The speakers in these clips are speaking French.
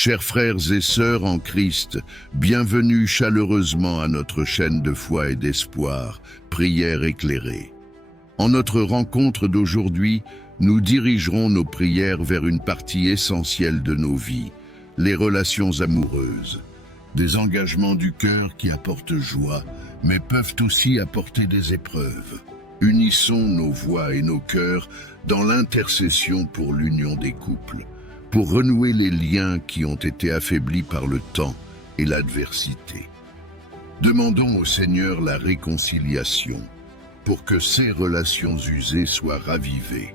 Chers frères et sœurs en Christ, bienvenue chaleureusement à notre chaîne de foi et d'espoir, prière éclairée. En notre rencontre d'aujourd'hui, nous dirigerons nos prières vers une partie essentielle de nos vies, les relations amoureuses. Des engagements du cœur qui apportent joie, mais peuvent aussi apporter des épreuves. Unissons nos voix et nos cœurs dans l'intercession pour l'union des couples, pour renouer les liens qui ont été affaiblis par le temps et l'adversité. Demandons au Seigneur la réconciliation, pour que ces relations usées soient ravivées,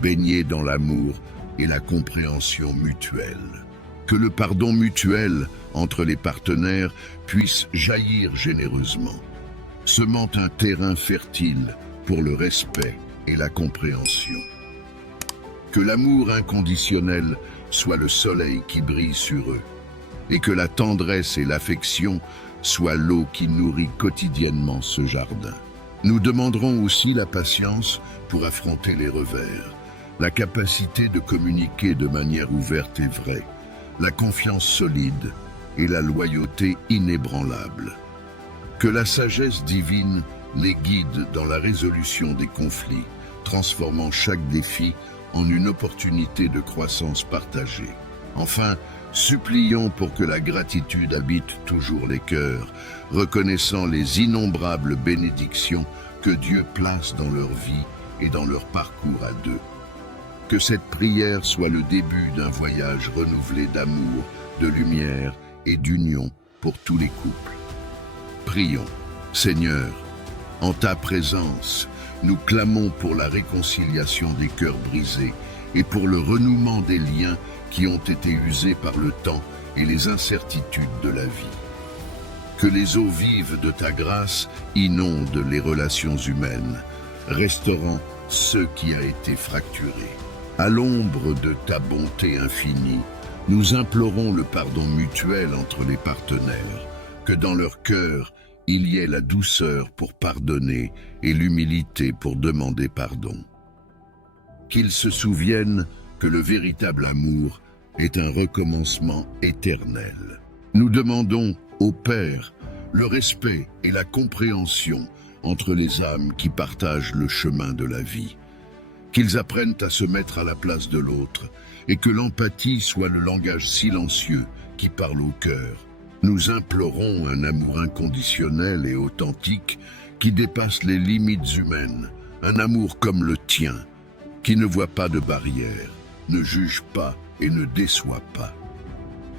baignées dans l'amour et la compréhension mutuelle. Que le pardon mutuel entre les partenaires puisse jaillir généreusement, semant un terrain fertile pour le respect et la compréhension. Que l'amour inconditionnel soit le soleil qui brille sur eux, et que la tendresse et l'affection soient l'eau qui nourrit quotidiennement ce jardin. Nous demanderons aussi la patience pour affronter les revers, la capacité de communiquer de manière ouverte et vraie, la confiance solide et la loyauté inébranlable. Que la sagesse divine les guide dans la résolution des conflits, transformant chaque défi en une opportunité de croissance partagée. Enfin, supplions pour que la gratitude habite toujours les cœurs, reconnaissant les innombrables bénédictions que Dieu place dans leur vie et dans leur parcours à deux. Que cette prière soit le début d'un voyage renouvelé d'amour, de lumière et d'union pour tous les couples. Prions. Seigneur, en ta présence, nous clamons pour la réconciliation des cœurs brisés et pour le renouement des liens qui ont été usés par le temps et les incertitudes de la vie. Que les eaux vives de ta grâce inondent les relations humaines, restaurant ce qui a été fracturé. À l'ombre de ta bonté infinie, nous implorons le pardon mutuel entre les partenaires, que dans leur cœur, il y ait la douceur pour pardonner et l'humilité pour demander pardon. Qu'ils se souviennent que le véritable amour est un recommencement éternel. Nous demandons au Père le respect et la compréhension entre les âmes qui partagent le chemin de la vie. Qu'ils apprennent à se mettre à la place de l'autre et que l'empathie soit le langage silencieux qui parle au cœur. Nous implorons un amour inconditionnel et authentique qui dépasse les limites humaines, un amour comme le tien, qui ne voit pas de barrières, ne juge pas et ne déçoit pas.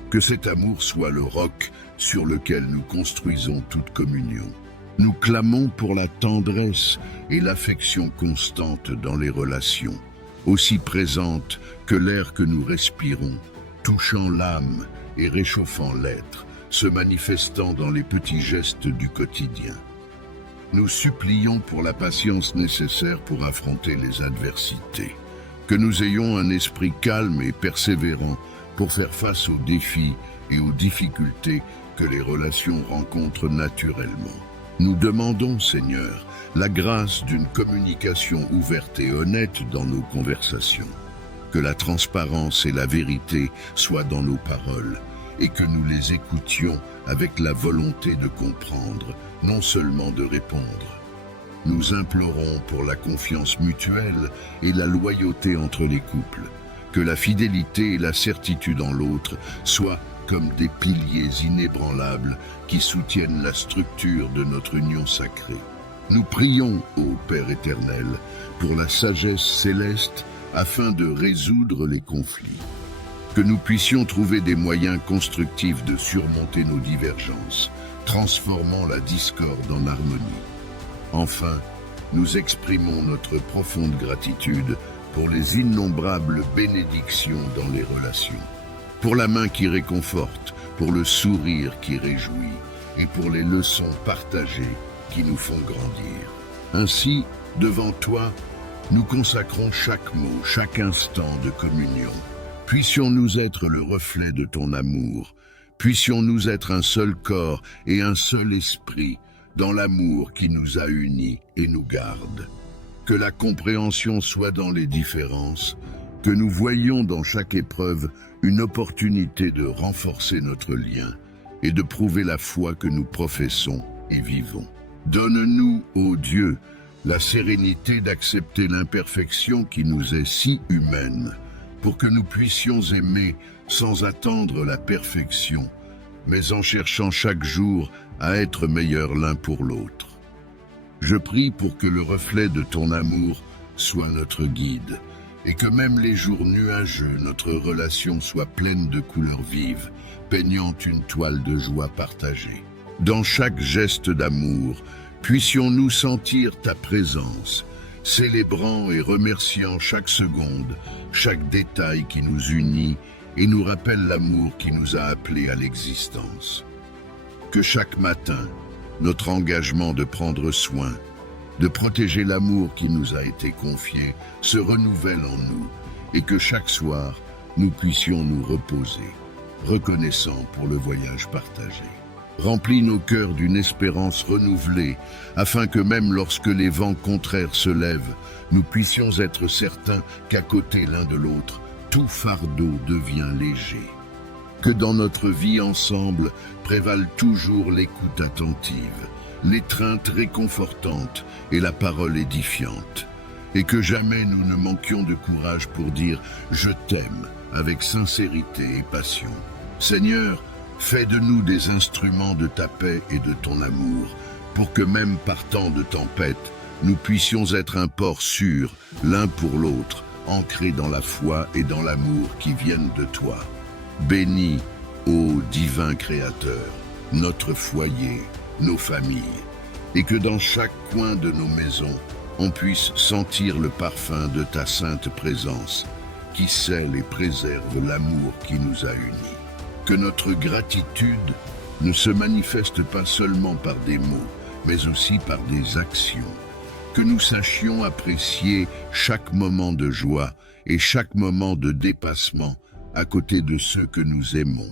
Que cet amour soit le roc sur lequel nous construisons toute communion. Nous clamons pour la tendresse et l'affection constante dans les relations, aussi présentes que l'air que nous respirons, touchant l'âme et réchauffant l'être, se manifestant dans les petits gestes du quotidien. Nous supplions pour la patience nécessaire pour affronter les adversités, que nous ayons un esprit calme et persévérant pour faire face aux défis et aux difficultés que les relations rencontrent naturellement. Nous demandons, Seigneur, la grâce d'une communication ouverte et honnête dans nos conversations, que la transparence et la vérité soient dans nos paroles, et que nous les écoutions avec la volonté de comprendre, non seulement de répondre. Nous implorons pour la confiance mutuelle et la loyauté entre les couples, que la fidélité et la certitude en l'autre soient comme des piliers inébranlables qui soutiennent la structure de notre union sacrée. Nous prions, ô Père éternel, pour la sagesse céleste afin de résoudre les conflits. Que nous puissions trouver des moyens constructifs de surmonter nos divergences, transformant la discorde en harmonie. Enfin, nous exprimons notre profonde gratitude pour les innombrables bénédictions dans les relations, pour la main qui réconforte, pour le sourire qui réjouit et pour les leçons partagées qui nous font grandir. Ainsi, devant toi, nous consacrons chaque mot, chaque instant de communion. Puissions-nous être le reflet de ton amour, puissions-nous être un seul corps et un seul esprit dans l'amour qui nous a unis et nous garde. Que la compréhension soit dans les différences que nous voyions dans chaque épreuve une opportunité de renforcer notre lien et de prouver la foi que nous professons et vivons. Donne-nous, ô Dieu, la sérénité d'accepter l'imperfection qui nous est si humaine, pour que nous puissions aimer sans attendre la perfection, mais en cherchant chaque jour à être meilleurs l'un pour l'autre. Je prie pour que le reflet de ton amour soit notre guide, et que même les jours nuageux, notre relation soit pleine de couleurs vives, peignant une toile de joie partagée. Dans chaque geste d'amour, puissions-nous sentir ta présence, célébrant et remerciant chaque seconde, chaque détail qui nous unit et nous rappelle l'amour qui nous a appelés à l'existence. Que chaque matin, notre engagement de prendre soin, de protéger l'amour qui nous a été confié, se renouvelle en nous, et que chaque soir, nous puissions nous reposer, reconnaissants pour le voyage partagé. Remplis nos cœurs d'une espérance renouvelée, afin que même lorsque les vents contraires se lèvent, nous puissions être certains qu'à côté l'un de l'autre, tout fardeau devient léger. Que dans notre vie ensemble prévalent toujours l'écoute attentive, l'étreinte réconfortante et la parole édifiante, et que jamais nous ne manquions de courage pour dire « Je t'aime » avec sincérité et passion. Seigneur, fais de nous des instruments de ta paix et de ton amour, pour que même par temps de tempête, nous puissions être un port sûr, l'un pour l'autre, ancrés dans la foi et dans l'amour qui viennent de toi. Bénis, ô divin Créateur, notre foyer, nos familles, et que dans chaque coin de nos maisons, on puisse sentir le parfum de ta sainte présence, qui scelle et préserve l'amour qui nous a unis. Que notre gratitude ne se manifeste pas seulement par des mots, mais aussi par des actions. Que nous sachions apprécier chaque moment de joie et chaque moment de dépassement à côté de ceux que nous aimons.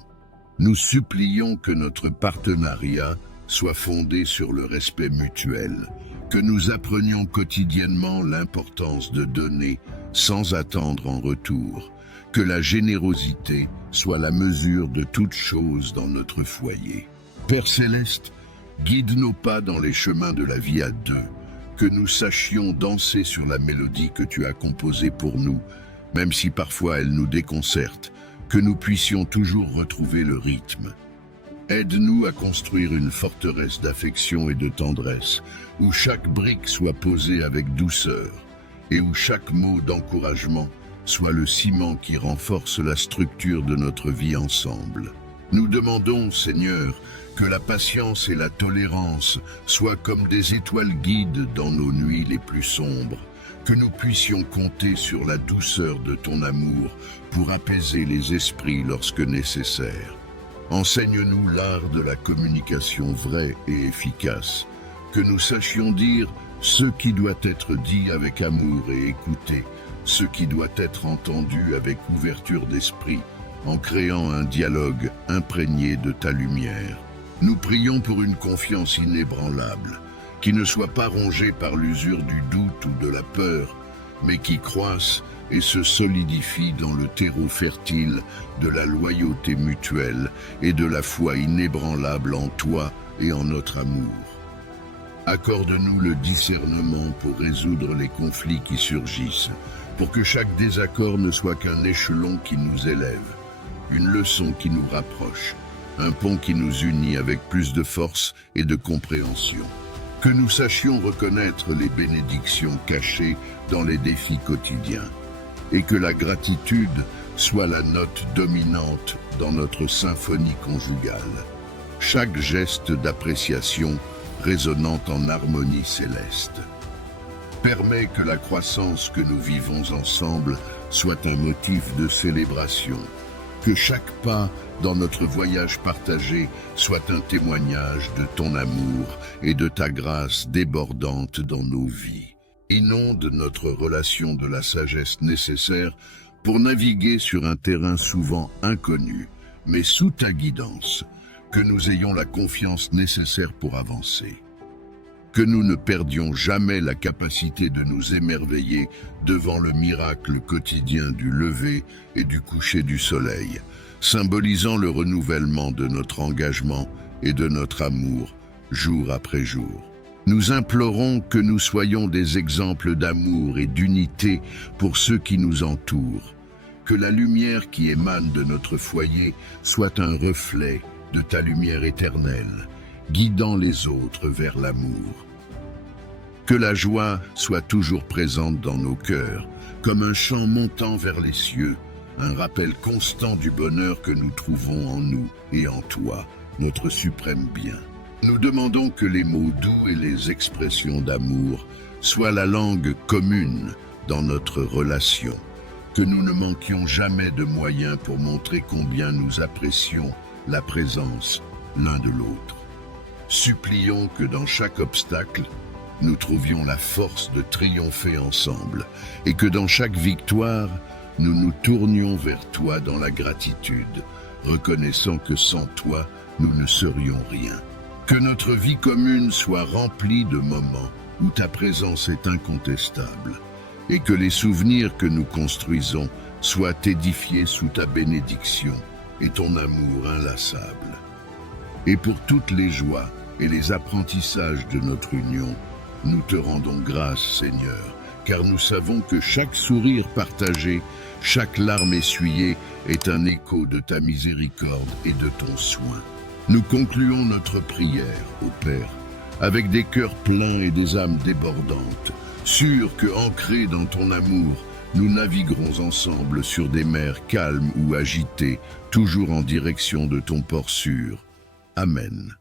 Nous supplions que notre partenariat soit fondé sur le respect mutuel, que nous apprenions quotidiennement l'importance de donner sans attendre en retour, que la générosité soit la mesure de toute chose dans notre foyer. Père Céleste, guide nos pas dans les chemins de la vie à deux, que nous sachions danser sur la mélodie que tu as composée pour nous, même si parfois elle nous déconcerte, que nous puissions toujours retrouver le rythme. Aide-nous à construire une forteresse d'affection et de tendresse, où chaque brique soit posée avec douceur, et où chaque mot d'encouragement soit le ciment qui renforce la structure de notre vie ensemble. Nous demandons, Seigneur, que la patience et la tolérance soient comme des étoiles guides dans nos nuits les plus sombres, que nous puissions compter sur la douceur de ton amour pour apaiser les esprits lorsque nécessaire. Enseigne-nous l'art de la communication vraie et efficace, que nous sachions dire ce qui doit être dit avec amour et écouté, ce qui doit être entendu avec ouverture d'esprit, en créant un dialogue imprégné de ta lumière. Nous prions pour une confiance inébranlable, qui ne soit pas rongée par l'usure du doute ou de la peur, mais qui croisse et se solidifie dans le terreau fertile de la loyauté mutuelle et de la foi inébranlable en toi et en notre amour. Accorde-nous le discernement pour résoudre les conflits qui surgissent, pour que chaque désaccord ne soit qu'un échelon qui nous élève, une leçon qui nous rapproche, un pont qui nous unit avec plus de force et de compréhension. Que nous sachions reconnaître les bénédictions cachées dans les défis quotidiens, et que la gratitude soit la note dominante dans notre symphonie conjugale. Chaque geste d'appréciation résonnant en harmonie céleste. Permets que la croissance que nous vivons ensemble soit un motif de célébration, que chaque pas dans notre voyage partagé soit un témoignage de ton amour et de ta grâce débordante dans nos vies. Inonde notre relation de la sagesse nécessaire pour naviguer sur un terrain souvent inconnu, mais sous ta guidance, que nous ayons la confiance nécessaire pour avancer. que nous ne perdions jamais la capacité de nous émerveiller devant le miracle quotidien du lever et du coucher du soleil, symbolisant le renouvellement de notre engagement et de notre amour jour après jour. Nous implorons que nous soyons des exemples d'amour et d'unité pour ceux qui nous entourent, que la lumière qui émane de notre foyer soit un reflet de ta lumière éternelle, guidant les autres vers l'amour. Que la joie soit toujours présente dans nos cœurs, comme un chant montant vers les cieux, un rappel constant du bonheur que nous trouvons en nous et en toi, notre suprême bien. Nous demandons que les mots doux et les expressions d'amour soient la langue commune dans notre relation, que nous ne manquions jamais de moyens pour montrer combien nous apprécions la présence l'un de l'autre. Supplions que dans chaque obstacle, nous trouvions la force de triompher ensemble et que dans chaque victoire, nous nous tournions vers toi dans la gratitude, reconnaissant que sans toi, nous ne serions rien. Que notre vie commune soit remplie de moments où ta présence est incontestable et que les souvenirs que nous construisons soient édifiés sous ta bénédiction et ton amour inlassable. Et pour toutes les joies et les apprentissages de notre union, nous te rendons grâce, Seigneur, car nous savons que chaque sourire partagé, chaque larme essuyée est un écho de ta miséricorde et de ton soin. Nous concluons notre prière, ô Père, avec des cœurs pleins et des âmes débordantes, sûrs que, ancrés dans ton amour, nous naviguerons ensemble sur des mers calmes ou agitées, toujours en direction de ton port sûr. Amen.